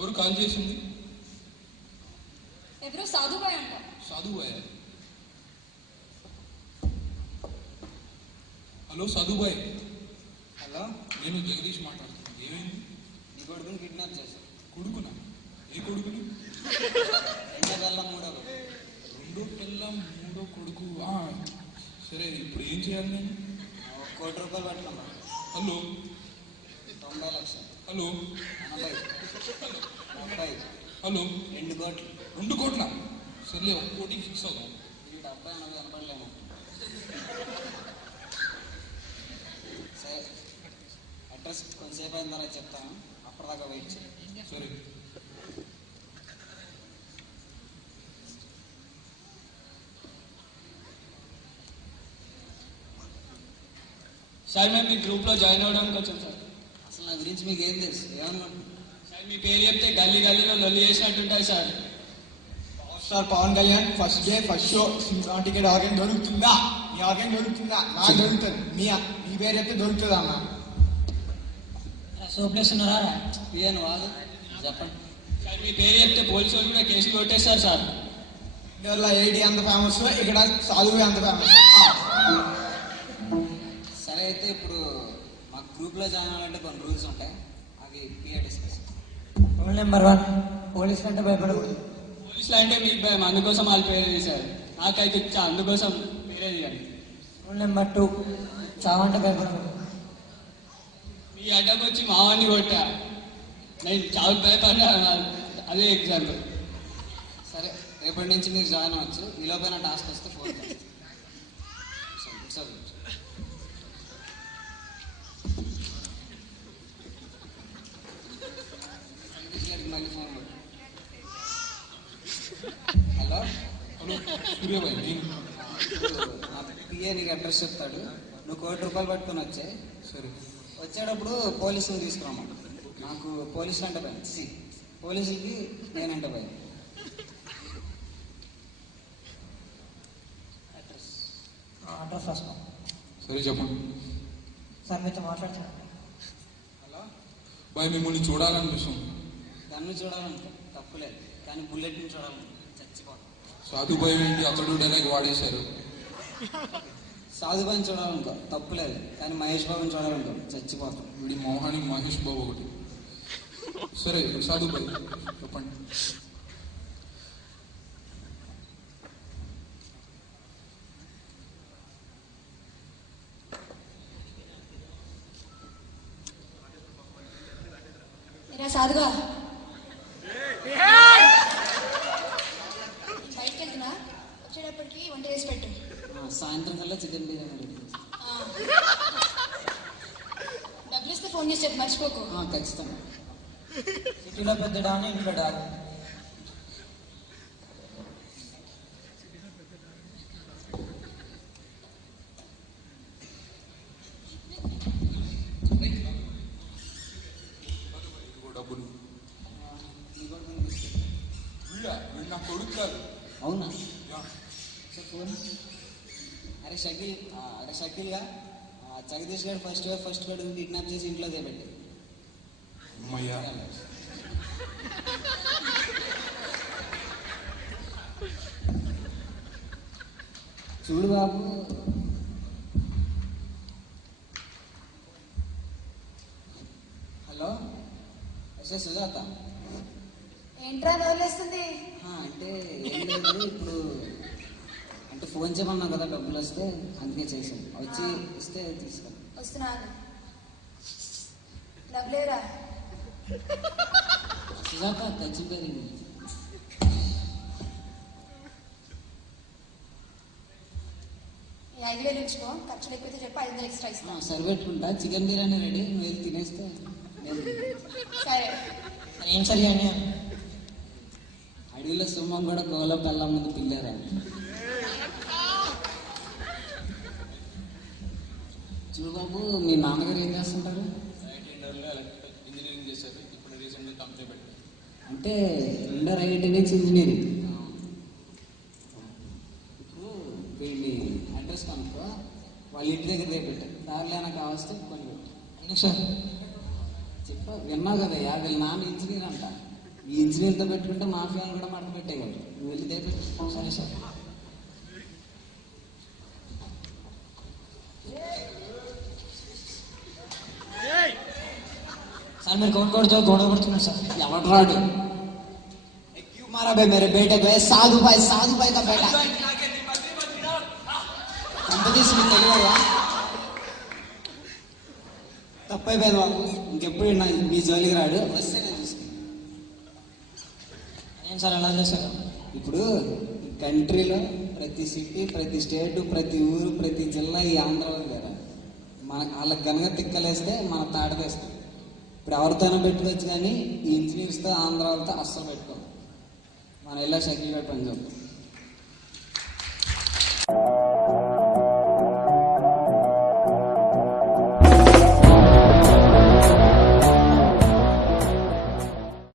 ఎవరు కాల్ చేసింది? ఎవరో సాధుబాయ్ అంట. సాధుబాయ్? హలో సాధుబాయ్. హలో, నేను జగదీష్ మాట్లాడుతున్నాను. ఏమైంది? నీ కొడుకుని కిడ్నాప్ చేశాను. కొడుకునా? ఏ కొడుకుని? రెండో పిల్ల మూడో కొడుకు. సరే, ఇప్పుడు ఏం చేయాలి నేను? ₹1 కోటి పట్టుకున్నా. హలో, 90 లక్షలు. Hello, 80, 30, hello. 2 కోట్లు. 2 కోట్ల? సర్లే, 1 కోటికి ఫిక్స్ అవుదాం. 70, 80 కనపడలేము. సరే, అడ్రస్ కొంతసేపు అయిన తర్వాత చెప్తాను, అప్పటిదాకా వెయిట్ చేయి. సరే. సార్, మేము మీ గ్రూప్లో జాయిన్ అవ్వడానికి వచ్చాం సార్. అసలు నా గురించి మీకు ఏం తెలుసు? ఏమనుకుంటున్నాను సార్, మీ పేరు చెప్తే గల్లీ గల్లీలో లొల్లి చేసినట్టుంటాయి sir. Star Pawan Kalyan first day first show cinema ticket organ దొరుకుతుందా? మీ ఆర్గన్ దొరుకుతుందా? నాకు దొరుకుతుంది. మీ పేరు చెప్తే దొరుకుతుందా అన్న? సోప్లేస్ ఉన్నారా? పియను వాళ్ళు చెప్పండి. సార్, మీ పేరు చెప్తే పోలీసు వాళ్ళు కూడా కేసులు కొట్టేస్తారు సార్. ఇండియాలో ఐడి అంత ఫేమస్, ఇక్కడ సాధువే అంత ఫేమస్. సరే, అయితే ఇప్పుడు మా గ్రూప్లో జాయిన్ అవ్వాలంటే కొన్ని రూల్స్ ఉంటాయి, అవి పిఏ డిస్కస్. రూల్ నెంబర్ 1, పోలీసులు అంటే భయపడకూడదు. పోలీసులు అంటే మీకు భయం, అందుకోసం వాళ్ళు పేరు తీశారు. నాకైతే ఇచ్చా, అందుకోసం పేరే తీయాలి. రూల్ నెంబర్ 2, చావంటే భయపడకూడదు. మీ అడ్డకు వచ్చి మావాడిని కొట్టా, నేను చావుకు భయపడ్డా, అదే ఎగ్జాంపుల్. సరే, రేపటి నుంచి మీరు జాయిన్ అవ్వచ్చు. ఈ లోపల టాస్క్ వస్తే ఫోన్ చేయండి. మళ్ళీ ఫోన్ కొట్టు. హలో, హలో సూర్యబాయ్, నేను. నా పిఏ నీకు అడ్రస్ చెప్తాడు, నువ్వు ₹1 కోటి పట్టుకొని వచ్చాయి. సరే. వచ్చేటప్పుడు పోలీసులు తీసుకురామా. నాకు పోలీసులు అంటే భయం. పోలీసులకి నేనంటే భయం. అడ్రస్ రాసుకో. సరే, చెప్పండి. సార్, మీతో మాట్లాడుతున్నాను. హలో, బాయ్, మిమ్మల్ని చూడాలనిపిస్తుంది. గన్ను చూడాలంటే తప్పులేదు, కానీ బుల్లెట్ని చూడాలంటే చచ్చిపోతాం. సాధుబాయ్ ఏంటి అతడు డైలాగ్ వాడేశారు? సాధుబాయిని చూడాలనుకో తప్పులేదు, కానీ మహేష్ బాబుని చూడాలనుకో చచ్చిపోతాం. వీడి మోహానికి మహేష్ బాబు ఒకటి. సరే సాధుబాయ్, చెప్పండి. సాధుగా బయటకు వెళ్తున్నా, వచ్చేటప్పటికి వంట చేసి పెట్టు. సాయంత్రం కల్లా చికెన్ బిర్యానీ రెడీ. డబ్బులు ఇస్తే ఫోన్ చేసి చెప్పు, మర్చిపోకు. ఖచ్చితంగా. సిటీలో పెద్ద డాన్, ఇంట్లో డాన్. డబ్బులు నీ కూడా కనిపిస్తుంది. వీడు నా కొడుకు కాదు. అవునా? యా. Sir phone. అరే షకీల్గా జగదీష్ గారు ఫస్ట్ గడు కిడ్నాప్ చేసి ఇంట్లో చేపెట్టి. అమ్మయ్యా. చూడు బాబు, హలో సుజాత. ఏంట్రా వదిలేస్తుంది? అంటే ఏం లేదు, ఇప్పుడు అంటే ఫోన్ చేయమన్నా కదా, డబ్బులు వస్తే అందుకే చేశాను. వచ్చి ఇస్తే తీసుకుని వస్తున్నాను. డబ్బులేరా? సుజాత తెచ్చిపోయింది. 5,000 ఉంచుకో, ఖర్చులు ఎక్కువైతే చెప్పి 500 ఎక్స్ట్రా ఇస్తాను. సరిపెట్టుకుంటా. చికెన్ బిర్యానీ రెడీ, నువ్వు వెళ్ళి తినేస్తే నేను సరే. ఏం సరి అని అడవిలో సింహం కూడా గోలో పెళ్ళ ముందు పిల్లారా. చూడు బాబు, మీ నాన్నగారు ఏం చేస్తుంటారు? ఇంజనీరింగ్ చేశారు, ఇప్పుడు రీసెంట్గా కంపెనీ పెట్టారు. అంటే ఇండర్ ఐడెంటిక్స్ ఇంజనీరింగ్. ఇప్పుడు వీళ్ళని అడ్రస్ కనుక్కో, వాళ్ళ ఇంటి దగ్గర పెట్టారు. దారిలో ఏమైనా కావస్తే కొని పెట్టు. సార్ చెప్ప విన్నావు కదా, వీళ్ళ నాన్న ఇంజనీర్ అంట. ఈ ఇంజనీర్తో పెట్టుకుంటే మాఫియాను కూడా మడత పెట్టేయగలరు. నువ్వు వెళ్ళి దేపెట్టు. సరే సార్. సార్ మీరు కౌన్ కొడుతూ గొడవ పడుతున్నారు సార్. ఎవడు రాడు? క్యూ మారా బే మేరే బేటే కో, సాధు భాయ్ కా బేటా. కంపెనీస్ మీకు తెలియదా? తప్పైపోయింది బాబు, ఇంకెప్పుడు మీ జోలికి రాడు. వస్తే నేను చూసుకుంటాను. ఏం సార్ అలా చేశారు? ఇప్పుడు ఈ కంట్రీలో ప్రతి సిటీ, ప్రతి స్టేటు, ప్రతి ఊరు, ప్రతి జిల్లా ఈ ఆంధ్రాలో వేరే. వాళ్ళకి గనక తిక్కలేస్తే మన తాడదేస్తాం. ఇప్పుడు ఎవరితోనో పెట్టుకోవచ్చు, కానీ ఈ ఇంజనీర్స్తో ఆంధ్ర వాళ్ళతో అస్సలు పెట్టుకోం. మనం ఇలా షకిల్ పెట్టి పని చెప్పు.